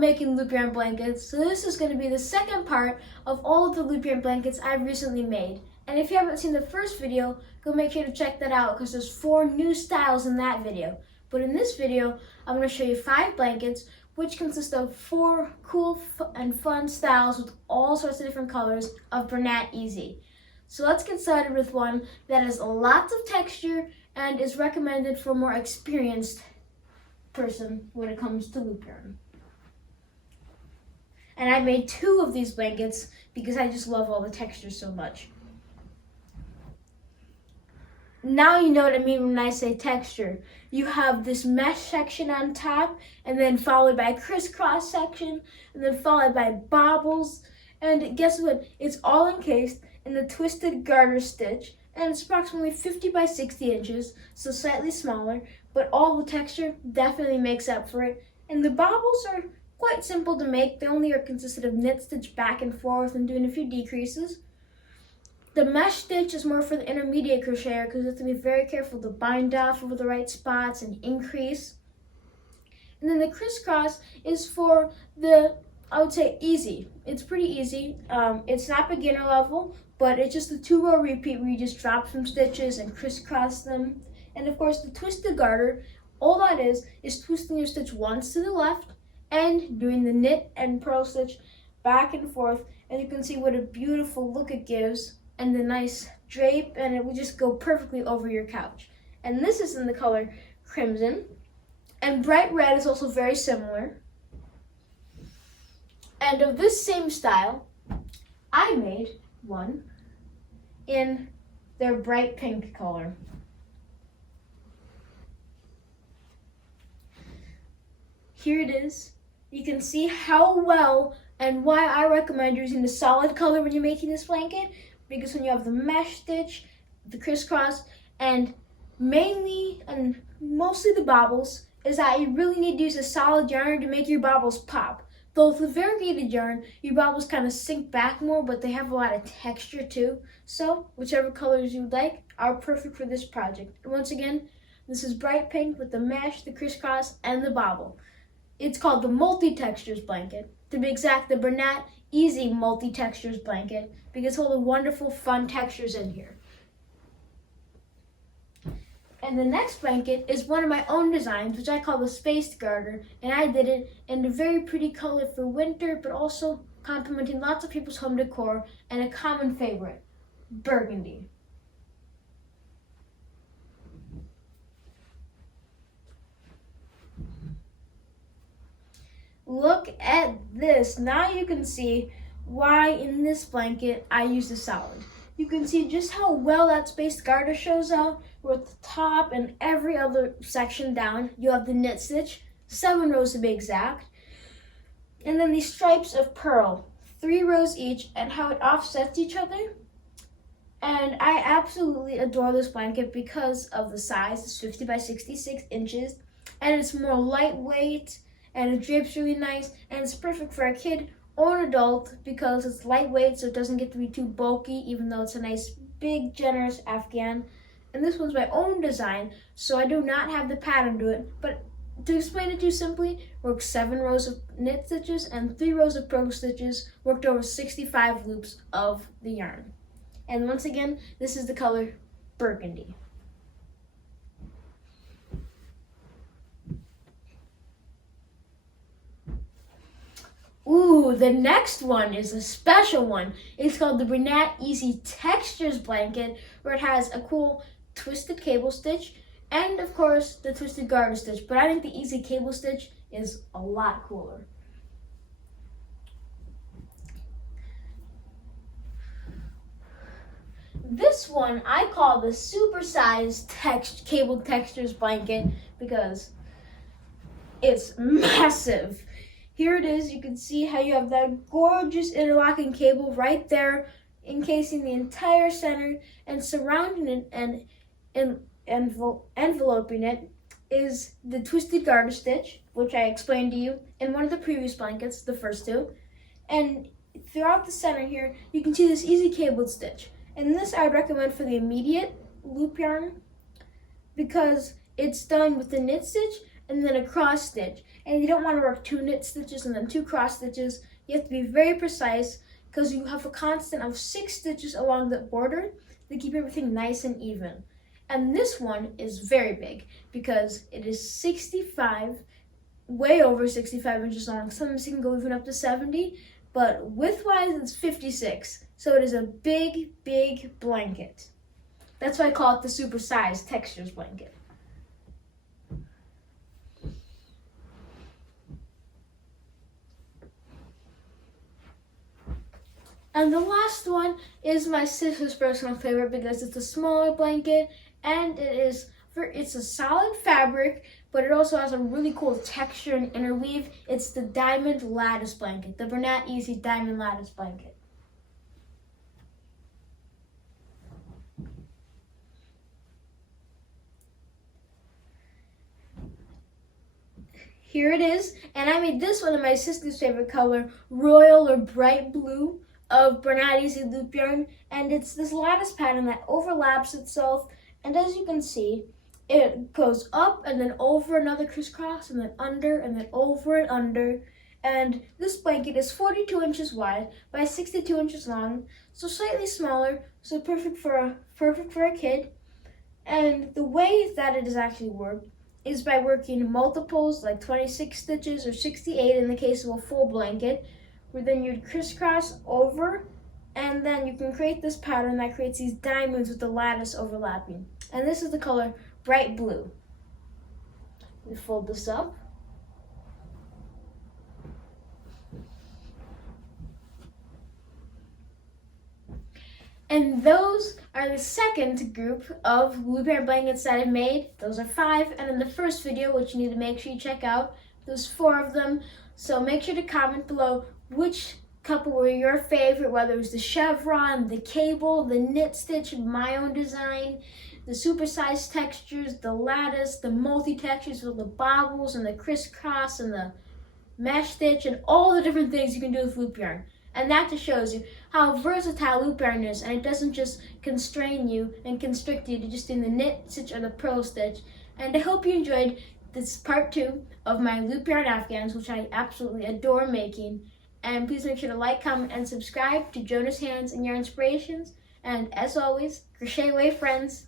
making loop yarn blankets, so this is going to be the second part of all of the loop yarn blankets I've recently made. And if you haven't seen the first video, go make sure to check that out because there's 4 new styles in that video. But in this video, I'm going to show you 5 blankets which consist of 4 cool and fun styles with all sorts of different colors of Bernat Easy. So let's get started with one that has lots of texture and is recommended for a more experienced person when it comes to loop yarn. And I made 2 of these blankets because I just love all the textures so much. Now you know what I mean when I say texture. You have this mesh section on top, and then followed by a crisscross section, and then followed by bobbles. And guess what? It's all encased in the twisted garter stitch, and it's approximately 50 by 60 inches, so slightly smaller, but all the texture definitely makes up for it. And the bobbles are quite simple to make. They only are consisted of knit stitch back and forth and doing a few decreases. The mesh stitch is more for the intermediate crocheter because you have to be very careful to bind off over the right spots and increase. And then the crisscross is for the, I would say, easy. It's pretty easy. It's not beginner level, but it's just a 2-row repeat where you just drop some stitches and crisscross them. And of course the twisted garter, all that is twisting your stitch once to the left and doing the knit and purl stitch back and forth. And you can see what a beautiful look it gives. And the nice drape, and it will just go perfectly over your couch. And this is in the color crimson, and bright red is also very similar. And of this same style, I made one in their bright pink color. Here it is. You can see how well and why I recommend using the solid color when you're making this blanket. Because when you have the mesh stitch, the crisscross, and mainly and mostly the bobbles, is that you really need to use a solid yarn to make your bobbles pop. Though with the variegated yarn, your bobbles kind of sink back more, but they have a lot of texture too. So whichever colors you like are perfect for this project. And once again, this is bright pink with the mesh, the crisscross, and the bobble. It's called the multi-textures blanket. To be exact, the Bernat Easy multi-textures blanket, because all the wonderful fun textures in here. And the next blanket is one of my own designs, which I call the Spaced Garter, and I did it in a very pretty color for winter, but also complementing lots of people's home decor, and a common favorite, burgundy. Look at this. Now you can see why in this blanket I used a solid. You can see just how well that spaced garter shows out, where at the top and every other section down, you have the knit stitch, 7 rows to be exact, and then these stripes of purl, 3 rows each, and how it offsets each other. And I absolutely adore this blanket because of the size. It's 50 by 66 inches, and it's more lightweight, and it drapes really nice, and it's perfect for a kid or an adult because it's lightweight, so it doesn't get to be too bulky, even though it's a nice, big, generous Afghan. And this one's my own design, so I do not have the pattern to it, but to explain it to you simply, work 7 rows of knit stitches and 3 rows of purl stitches, worked over 65 loops of the yarn. And once again, this is the color burgundy. Ooh, the next one is a special one. It's called the Bernat Easy Textures Blanket, where it has a cool twisted cable stitch and, of course, the twisted garter stitch. But I think the easy cable stitch is a lot cooler. This one I call the supersized cable textures blanket because it's massive. Here it is. You can see how you have that gorgeous interlocking cable right there, encasing the entire center, and surrounding it and enveloping it is the twisted garter stitch, which I explained to you in one of the previous blankets, the first 2. And throughout the center here, you can see this easy cabled stitch. And this I would recommend for the immediate loop yarn because it's done with the knit stitch and then a cross stitch. And you don't want to work 2 knit stitches and then 2 cross stitches. You have to be very precise because you have a constant of 6 stitches along the border to keep everything nice and even. And this one is very big because it is 65, way over 65 inches long. Sometimes it can go even up to 70, but width-wise it's 56. So it is a big, big blanket. That's why I call it the supersized textures blanket. And the last one is my sister's personal favorite because it's a smaller blanket and it's a solid fabric, but it also has a really cool texture and interweave. It's the Diamond Lattice blanket, the Bernat Easy Diamond Lattice blanket. Here it is, and I made this one in my sister's favorite color, royal or bright blue of Bernat Easy loop yarn, and it's this lattice pattern that overlaps itself, and as you can see, it goes up and then over another crisscross and then under and then over and under, and this blanket is 42 inches wide by 62 inches long, so slightly smaller, so perfect for a kid. And the way that it is actually worked is by working multiples like 26 stitches or 68 in the case of a full blanket, where then you'd crisscross over, and then you can create this pattern that creates these diamonds with the lattice overlapping. And this is the color bright blue. We fold this up. And those are the second group of loop yarn blankets that I made. Those are 5. And in the first video, which you need to make sure you check out, there's 4 of them. So make sure to comment below which couple were your favorite, whether it was the chevron, the cable, the knit stitch, my own design, the supersized textures, the lattice, the multi-textures with the bobbles and the crisscross and the mesh stitch and all the different things you can do with loop yarn. And that just shows you how versatile loop yarn is, and it doesn't just constrain you and constrict you to just doing the knit stitch or the purl stitch. And I hope you enjoyed this part 2 of my loop yarn afghans, which I absolutely adore making. And please make sure to like, comment, and subscribe to Jonah's Hands and Yarn Inspirations. And as always, crochet away, friends.